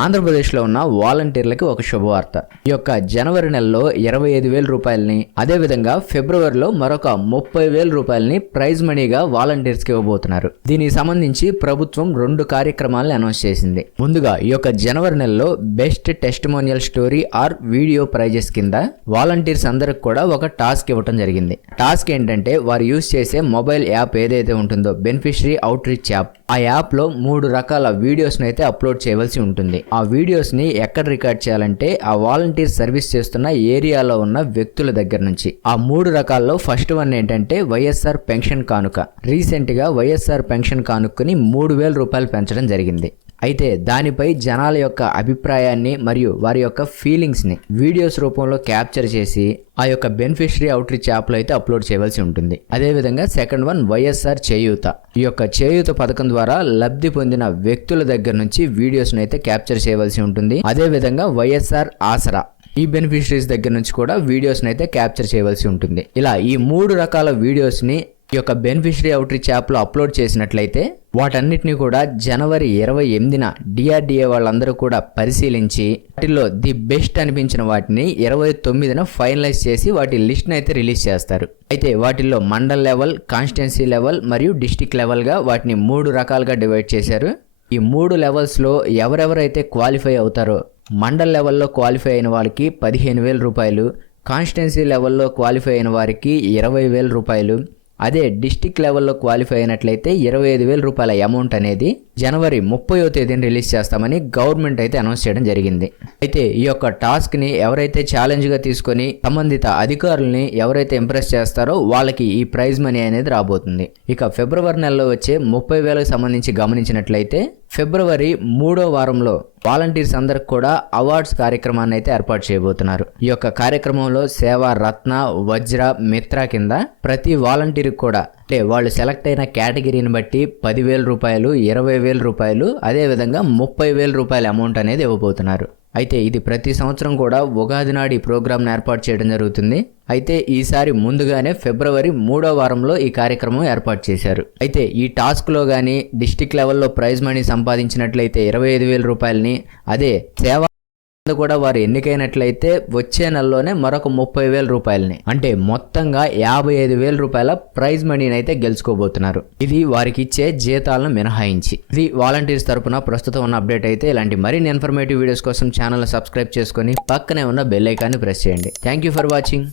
ఆంధ్రప్రదేశ్లో ఉన్న వాలంటీర్లకి ఒక శుభవార్త. ఈ యొక్క జనవరి నెలలో ఇరవై ఐదు వేల రూపాయలని అదేవిధంగా ఫిబ్రవరిలో మరొక ముప్పై వేల రూపాయలని ప్రైజ్ మనీగా వాలంటీర్స్కి ఇవ్వబోతున్నారు. దీనికి సంబంధించి ప్రభుత్వం రెండు కార్యక్రమాలను అనౌన్స్ చేసింది. ముందుగా ఈ యొక్క జనవరి నెలలో best testimonial story or video prizes కింద వాలంటీర్స్ అందరికి కూడా ఒక టాస్క్ ఇవ్వడం జరిగింది. టాస్క్ ఏంటంటే వారు యూజ్ చేసే మొబైల్ యాప్ ఏదైతే ఉంటుందో బెనిఫిషరీ అవుట్ రీచ్ యాప్. ఆ యాప్లో మూడు రకాల వీడియోస్ని అయితే అప్లోడ్ చేయవలసి ఉంటుంది. ఆ వీడియోస్ని ఎక్కడ రికార్డ్ చేయాలంటే ఆ వాలంటీర్ సర్వీస్ చేస్తున్న ఏరియాలో ఉన్న వ్యక్తుల దగ్గర నుంచి. ఆ మూడు రకాల్లో ఫస్ట్ వన్ ఏంటంటే వైఎస్ఆర్ పెన్షన్ కానుక. రీసెంట్గా వైఎస్ఆర్ పెన్షన్ కానుకని మూడు వేల రూపాయలు పెంచడం జరిగింది. అయితే దానిపై జనాల యొక్క అభిప్రాయాన్ని మరియు వారి యొక్క ఫీలింగ్స్ని వీడియోస్ రూపంలో క్యాప్చర్ చేసి ఆ యొక్క బెనిఫిషరీ అవుట్రీచ్ యాప్లో అయితే అప్లోడ్ చేయవలసి ఉంటుంది. అదేవిధంగా సెకండ్ వన్ వైఎస్ఆర్ చేయూత. ఈ యొక్క చేయూత పథకం ద్వారా లబ్ధి పొందిన వ్యక్తుల దగ్గర నుంచి వీడియోస్ని అయితే క్యాప్చర్ చేయవలసి ఉంటుంది. అదేవిధంగా వైఎస్ఆర్ ఆసరా. ఈ బెనిఫిషరీస్ దగ్గర నుంచి కూడా వీడియోస్ని అయితే క్యాప్చర్ చేయవలసి ఉంటుంది. ఇలా ఈ మూడు రకాల వీడియోస్ని ఈ యొక్క బెనిఫిషరీ అవుట్రీచ్ యాప్లో అప్లోడ్ చేసినట్లయితే వాటన్నిటిని కూడా జనవరి ఇరవై ఎనిమిదిన డిఆర్డిఏ వాళ్ళందరూ కూడా పరిశీలించి వాటిలో ది బెస్ట్ అనిపించిన వాటిని ఇరవై తొమ్మిదిన ఫైనలైజ్ చేసి వాటి లిస్ట్ని అయితే రిలీజ్ చేస్తారు. అయితే వాటిల్లో మండల్ లెవెల్ కాన్స్టిట్యున్సీ లెవెల్ మరియు డిస్టిక్ లెవెల్గా వాటిని మూడు రకాలుగా డివైడ్ చేశారు. ఈ మూడు లెవెల్స్లో ఎవరెవరైతే క్వాలిఫై అవుతారో మండల్ లెవెల్లో క్వాలిఫై అయిన వాళ్ళకి పదిహేను వేల రూపాయలు కాన్స్టిట్యున్సీ లెవెల్లో క్వాలిఫై అయిన వారికి ఇరవై వేల రూపాయలు అదే డిస్టిక్ లెవెల్లో క్వాలిఫై అయినట్లయితే ఇరవై ఐదు వేల రూపాయల అమౌంట్ అనేది జనవరి ముప్పయో తేదీని రిలీజ్ చేస్తామని గవర్నమెంట్ అయితే అనౌన్స్ చేయడం జరిగింది. అయితే ఈ యొక్క టాస్క్ని ఎవరైతే ఛాలెంజ్గా తీసుకొని సంబంధిత అధికారుల్ని ఎవరైతే ఇంప్రెస్ చేస్తారో వాళ్ళకి ఈ ప్రైజ్ మనీ అనేది రాబోతుంది. ఇక ఫిబ్రవరి నెలలో వచ్చే ముప్పై వేలకు సంబంధించి గమనించినట్లయితే ఫిబ్రవరి మూడో వారంలో వాలంటీర్స్ అందరికి కూడా అవార్డ్స్ కార్యక్రమాన్ని అయితే ఏర్పాటు చేయబోతున్నారు. ఈ యొక్క కార్యక్రమంలో సేవా రత్న వజ్ర మిత్ర కింద ప్రతి వాలంటీర్కి కూడా అంటే వాళ్ళు సెలెక్ట్ అయిన కేటగిరీని బట్టి పదివేల రూపాయలు ఇరవై వేల రూపాయలు అదేవిధంగా ముప్పై వేల రూపాయల అమౌంట్ అనేది ఇవ్వబోతున్నారు. అయితే ఇది ప్రతి సంవత్సరం కూడా ఉగాది నాడు ఈ ప్రోగ్రాంను ఏర్పాటు చేయడం జరుగుతుంది. అయితే ఈసారి ముందుగానే ఫిబ్రవరి మూడో వారంలో ఈ కార్యక్రమం ఏర్పాటు చేశారు. అయితే ఈ టాస్క్లో కానీ డిస్టిక్ లెవెల్లో ప్రైజ్ మనీ సంపాదించినట్లయితే ఇరవై ఐదు వేల రూపాయలని అదే సేవ కూడా వారు ఎన్నికైనట్లయితే వచ్చే నెలలోనే మరొక ముప్పై వేల రూపాయలని అంటే మొత్తంగా యాభై ఐదు వేల రూపాయల ప్రైజ్ మనీని అయితే గెలుచుకోబోతున్నారు. ఇది వారికి ఇచ్చే జీతాలను మినహాయించి. ఇది వాలంటీర్స్ తరపున ప్రస్తుతం ఉన్న అప్డేట్ అయితే ఇలాంటి మరిన్ని ఇన్ఫర్మేటివ్ వీడియోస్ కోసం ఛానల్ సబ్స్క్రైబ్ చేసుకొని పక్కనే ఉన్న బెల్ ఐకాన్ని ప్రెస్ చేయండి. Thank you for watching.